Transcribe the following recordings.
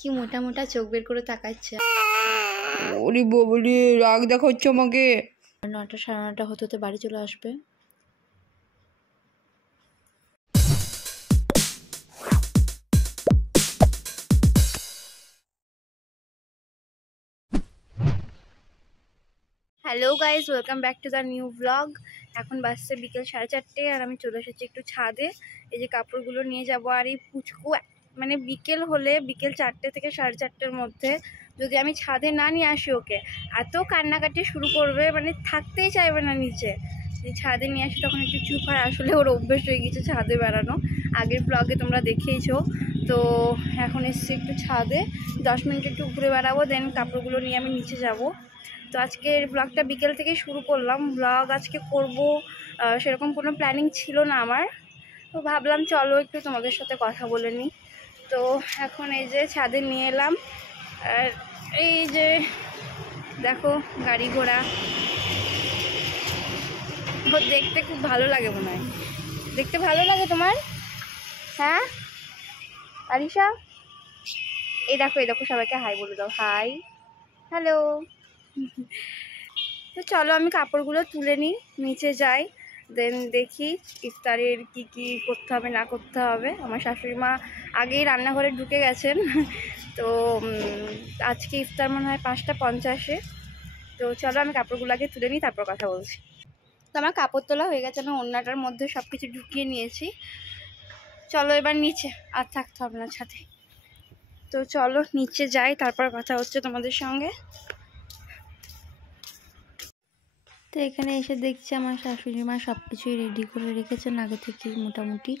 কি মোটা মোটা চোখ বের করে তাকাচ্ছে। ওরে বাবুরে, রাগ দেখাচ্ছে আমাকে। 9টা সাড়ে 9টা হতে হতে বাড়ি চলে আসবে। Hello guys, welcome back to the new blog. এখন বাজছে বিকেল 4:30 আর আমি চলে এসেছি একটু ছাদে। এই যে কাপড়গুলো নিয়ে যাব। আর এই পুচকু মানে বিকেল হলে, বিকেল 4টে থেকে 4:30-এর মধ্যে যদি আমি ছাদে না নিয়ে আসি ওকে, এত কান্নাকাটি শুরু করবে, মানে থাকতেই চাইবে না নিচে। যদি ছাদে নিয়ে আসি তখন একটু চুপ হয়। আসলে ওর অভ্যেস হয়ে গেছে ছাদে বেড়ানো, আগের ব্লগে তোমরা দেখেইছো। তো এখন এসছি একটু ছাদে, 10 মিনিট একটু ঘুরে বেড়াবো, দেন কাপড়গুলো নিয়ে আমি নিচে যাব। তো আজকের ব্লগটা বিকেল থেকেই শুরু করলাম। ব্লগ আজকে করব সেরকম কোনো প্ল্যানিং ছিল না আমার, তো ভাবলাম চলো একটু তোমাদের সাথে কথা বলে নিই। তো এখন এই যে ছাদে নিয়ে এলাম, আর এই যে দেখো গাড়ি ঘোড়া, দেখতে খুব ভালো লাগে মনে হয়। দেখতে ভালো লাগে তোমার? হ্যাঁ আরিশা, এই দেখো সবাইকে হাই বলে দাও, হাই, হ্যালো। তো চলো আমি কাপড়গুলো তুলে নিই, নিচে যাই, দেন দেখি ইফতারের কি করতে হবে না করতে হবে। আমার শাশুড়ি মা আগেই রান্নাঘরে ঢুকে গেছেন। তো আজকে ইফতার মনে হয় 5:50-এ। তো চলো আমি কাপড়গুলো আগে তুলে নিই, তারপর কথা বলছি। তো আমার কাপড় তোলা হয়ে গেছে, আমি ওড়নাটার মধ্যে সব কিছু ঢুকিয়ে নিয়েছি। চলো এবার নিচে, আর থাকতে হবে না ছাদে। তো চলো নিচে যাই, তারপর কথা হচ্ছে তোমাদের সঙ্গে। তো এখানে এসে দেখছি আমার শাশুড়ি মা সব কিছুই রেডি করে রেখেছেন আগে থেকেই মোটামুটি।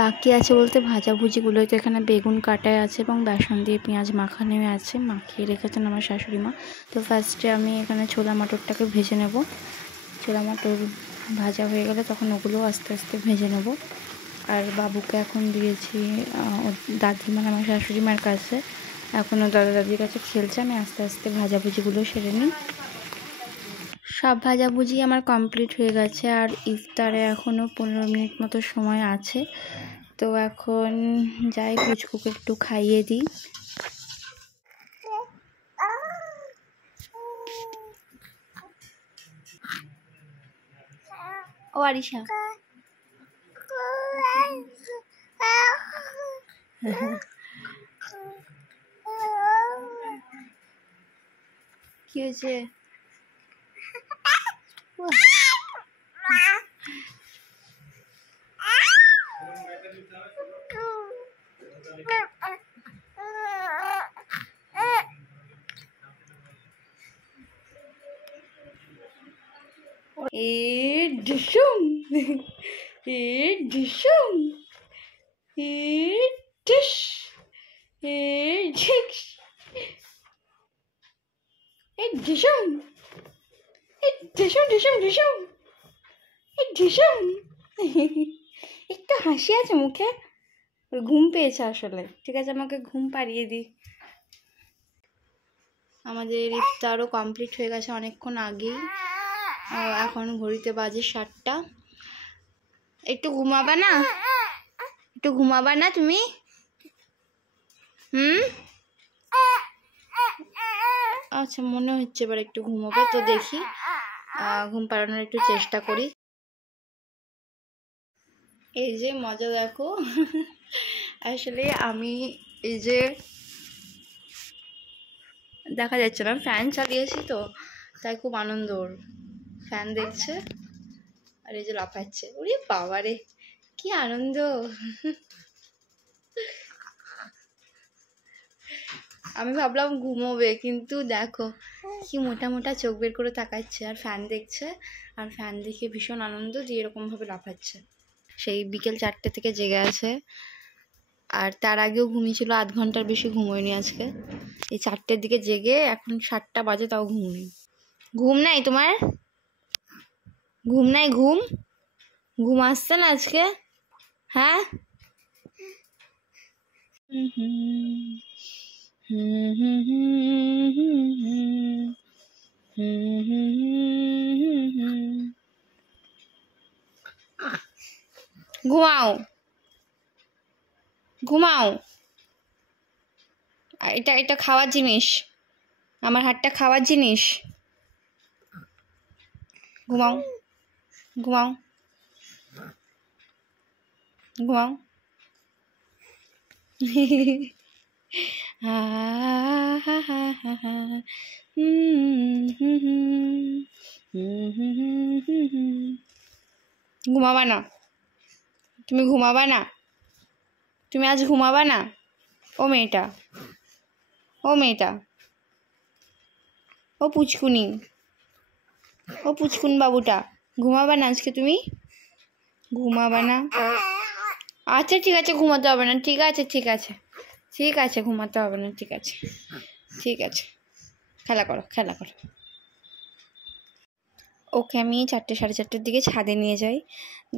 বাকি আছে বলতে ভাজাভুজিগুলো, তো এখানে বেগুন কাটায় আছে এবং বেসন দিয়ে পেঁয়াজ মাখানো আছে, মাখিয়ে রেখেছেন আমার শাশুড়ি মা। তো ফার্স্টে আমি এখানে ছোলা মটরটাকে ভেজে নেব। ছোলা মটর ভাজা হয়ে গেলে তখন ওগুলো আস্তে আস্তে ভেজে নেব। আর বাবুকে এখন দিয়েছি দাদি, মানে আমার শাশুড়ি মার কাছে। এখনও দাদা দাদির কাছে খেলছে, আমি আস্তে আস্তে ভাজাভুজিগুলো সেরে নিই। সব ভাজাভুজি আমার কমপ্লিট হয়ে গেছে, আর ইফতারে এখনও 15 মিনিট মতো সময় আছে। তো এখন যাই পুচকুকে একটু খাইয়ে দিই। ও আরিশা, কি হয়েছে? ডিসুম ডিসুম ডিস ডিস ডিসুম ডিসুম ডিসুম ডিসুম ডিসুম। একটু হাসি আছে মুখে, ঘুম পেয়েছে আসলে। ঠিক আছে, আমাকে ঘুম পাড়িয়ে দিই। আমাদের ইফতারও কমপ্লিট হয়ে গেছে অনেকক্ষণ আগেই। এখন ঘড়িতে বাজে 7টা। একটু ঘুমাবা না? একটু ঘুমাবা না তুমি? আচ্ছা, মনে হচ্ছে এবার একটু ঘুমাবে, তো দেখি ঘুম পাড়ানোর একটু চেষ্টা করি। এই যে মজা দেখো। আসলে আমি এই যে দেখা যাচ্ছে না, ফ্যান চালিয়েছি তো তাই খুব আনন্দ ওর। ফ্যান দেখছে আর এই যে লাফাচ্ছে, ওরে বাবারে কি আনন্দ। আমি ভাবলাম ঘুমোবে, কিন্তু দেখো কি মোটা মোটা চোখ বের করে তাকাচ্ছে আর ফ্যান দেখছে, আর ফ্যান দেখে ভীষণ আনন্দ দিয়ে এরকমভাবে লাফাচ্ছে। সেই বিকেল 4টে থেকে জেগে আছে, আর তার আগেও ঘুমিয়েছিল, 8 ঘন্টার বেশি ঘুমোয়নি আজকে। এই 4টের দিকে জেগে এখন 7টা বাজে, তাও ঘুম নেই। ঘুম নাই তোমার? ঘুম নাই? ঘুম ঘুম আসছে না আজকে? হ্যাঁ, ঘুমাও ঘুমাও। এটা এটা খাওয়ার জিনিস, আমার হাতটা খাওয়ার জিনিস। ঘুমাও ঘুমাও ঘুমাও। ঘুমাবা না? তুমি ঘুমাবা না? তুমি আজ ঘুমাবা না? ও মেয়েটা, ও মেয়েটা, ও পুচকুনি, ও পুচকুন বাবুটা, ঘুমাবা না আজকে? তুমি ঘুমাবা না? আচ্ছা ঠিক আছে, ঘুমাতে হবে না। ঠিক আছে ঠিক আছে ঠিক আছে, ঘুমাতে হবে না। ঠিক আছে ঠিক আছে, খেলা করো খেলা করো। ওকে আমি 4টে 4:30টার দিকে ছাদে নিয়ে যাই,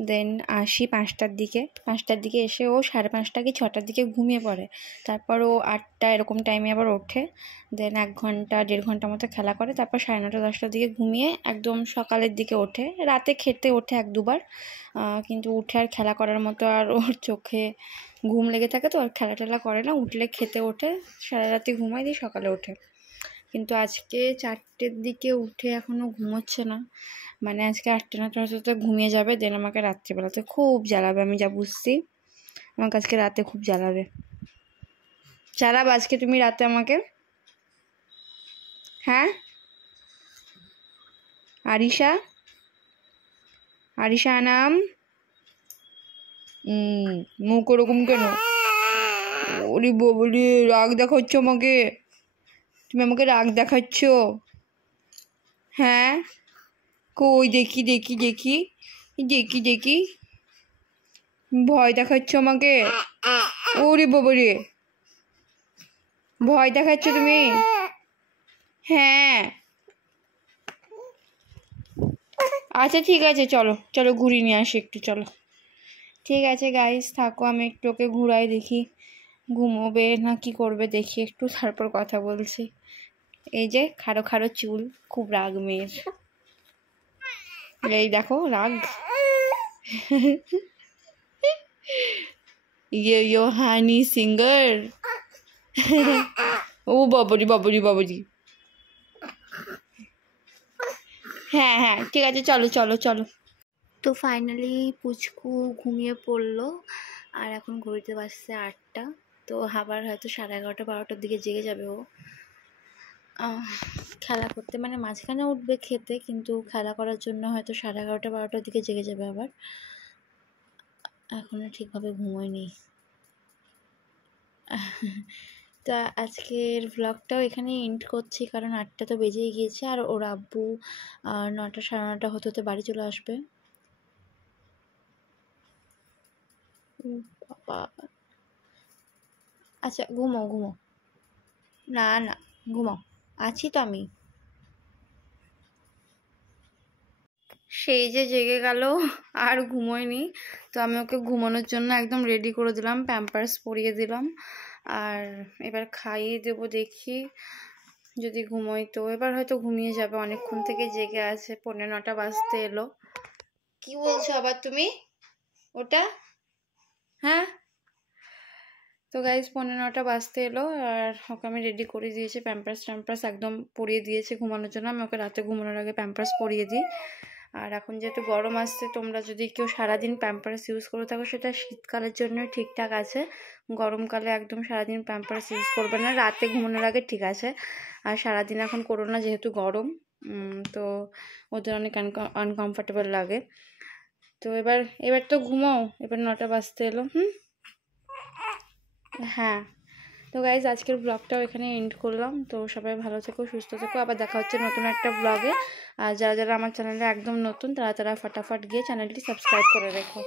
দেন আসি 5টার দিকে। 5টার দিকে এসে ও 5:30টা কি 6টার দিকে ঘুমিয়ে পড়ে। তারপর ও 8টা এরকম টাইমে আবার ওঠে, দেন 1 ঘন্টা 1.5 ঘন্টা মতো খেলা করে। তারপর 9:30 10টার দিকে ঘুমিয়ে একদম সকালের দিকে ওঠে। রাতে খেতে ওঠে 1-2বার, কিন্তু উঠে আর খেলা করার মতো আর ওর চোখে ঘুম লেগে থাকে, তো আর খেলা টেলা করে না। উঠলে খেতে ওঠে, সারা রাতে ঘুমায়, দিয়ে সকালে ওঠে। কিন্তু আজকে 4টের দিকে উঠে এখনও ঘুমোচ্ছে না, মানে আজকে 8টা 9টা ঘুমিয়ে যাবে, দেন আমাকে রাত্রিবেলাতে খুব জ্বালাবে। আমি যা বুঝছি, আমাকে আজকে রাতে খুব জ্বালাবে। জ্বালাবে আজকে তুমি রাতে আমাকে? হ্যাঁ আরিশা, আরিশা নাম, মুখ ওরকম কেন? ওরে বাবরে, রাগ দেখাচ্ছ আমাকে? তুমি আমাকে রাগ দেখাচ্ছ? হ্যাঁ কই দেখি দেখি দেখি দেখি দেখি, ভয় দেখাচ্ছ আমাকে? ওরে বাবারে, ভয় দেখাচ্ছ তুমি? হ্যাঁ আচ্ছা ঠিক আছে, চলো চলো ঘুরিয়ে নিয়ে আসি একটু, চলো। ঠিক আছে গাইস, থাকো, আমি একটু ওকে ঘুরাই, দেখি ঘুমোবে না কি করবে দেখি একটু, তারপর কথা বলছি। এই যে খাড়ো খাড়ো চুল, খুব রাগ মেয়ের, এই দেখো রাগ। ইয়ো হানি সিঙ্গার। ও বাবরি বাবরি বাবরি। হ্যাঁ হ্যাঁ ঠিক আছে, চলো চলো চলো। তো ফাইনালি পুচকু ঘুমিয়ে পড়লো, আর এখন ঘড়িতে বাজছে 8টা। তো আবার হয়তো 11:30 12টার দিকে জেগে যাবে ও খেলা করতে, মানে মাঝখানে উঠবে খেতে, কিন্তু খেলা করার জন্য হয়তো 11:30 12টার দিকে জেগে যাবে আবার। এখনও ঠিকভাবে ঘুমোয়নি। তা আজকের ভ্লগটাও এখানে এন্ড করছি, কারণ 8টা তো বেজেই গিয়েছে, আর ওর আব্বু 9টা 9:30 হতে হতে বাড়ি চলে আসবে। বাবা, আচ্ছা ঘুমো ঘুমো, না না ঘুমাও, আছি তো আমি। সেই যে জেগে গেল, আর ঘুমোয়নি। তো আমি ওকে ঘুমানোর জন্য একদম রেডি করে দিলাম, প্যাম্পার্স পরিয়ে দিলাম, আর এবার খাইয়ে দেবো। দেখি যদি ঘুমোই তো এবার হয়তো ঘুমিয়ে যাবে, অনেকক্ষণ থেকে জেগে আছে, 9:15 বাজতে এলো। কি বলছো আবার তুমি ওটা? হ্যাঁ তো গাইজ 9:15 বাজতে এলো, আর ওকে আমি রেডি করে দিয়েছি, প্যাম্পার্স ট্যাম্পার্স একদম পরিয়ে দিয়েছি ঘুমানোর জন্য। আমি ওকে রাতে ঘুমানোর আগে প্যাম্পার্স পরিয়ে দিই। আর এখন যেহেতু গরম আসছে, তোমরা যদি কেউ সারাদিন প্যাম্পার্স ইউজ করে থাকো, সেটা শীতকালের জন্য ঠিকঠাক আছে। গরমকালে একদম সারাদিন প্যাম্পার্স ইউজ করবে না, রাতে ঘুমানোর আগে ঠিক আছে, আর সারাদিন এখন করো না, যেহেতু গরম, তো ওদের অনেক আনকমফর্টেবল লাগে। তো এবার তো ঘুমাও, এবার 9টা বাজতে এলো। হ্যাঁ তো গাইজ আজকের ব্লগটাও এখানে এন্ড করলাম। তো সবাই ভালো থেকো, সুস্থ থেকো, আবার দেখা হচ্ছে নতুন একটা ব্লগে। আর যারা যারা আমার চ্যানেলে একদম নতুন, তারা ফটাফট গিয়ে চ্যানেলটি সাবস্ক্রাইব করে রেখো।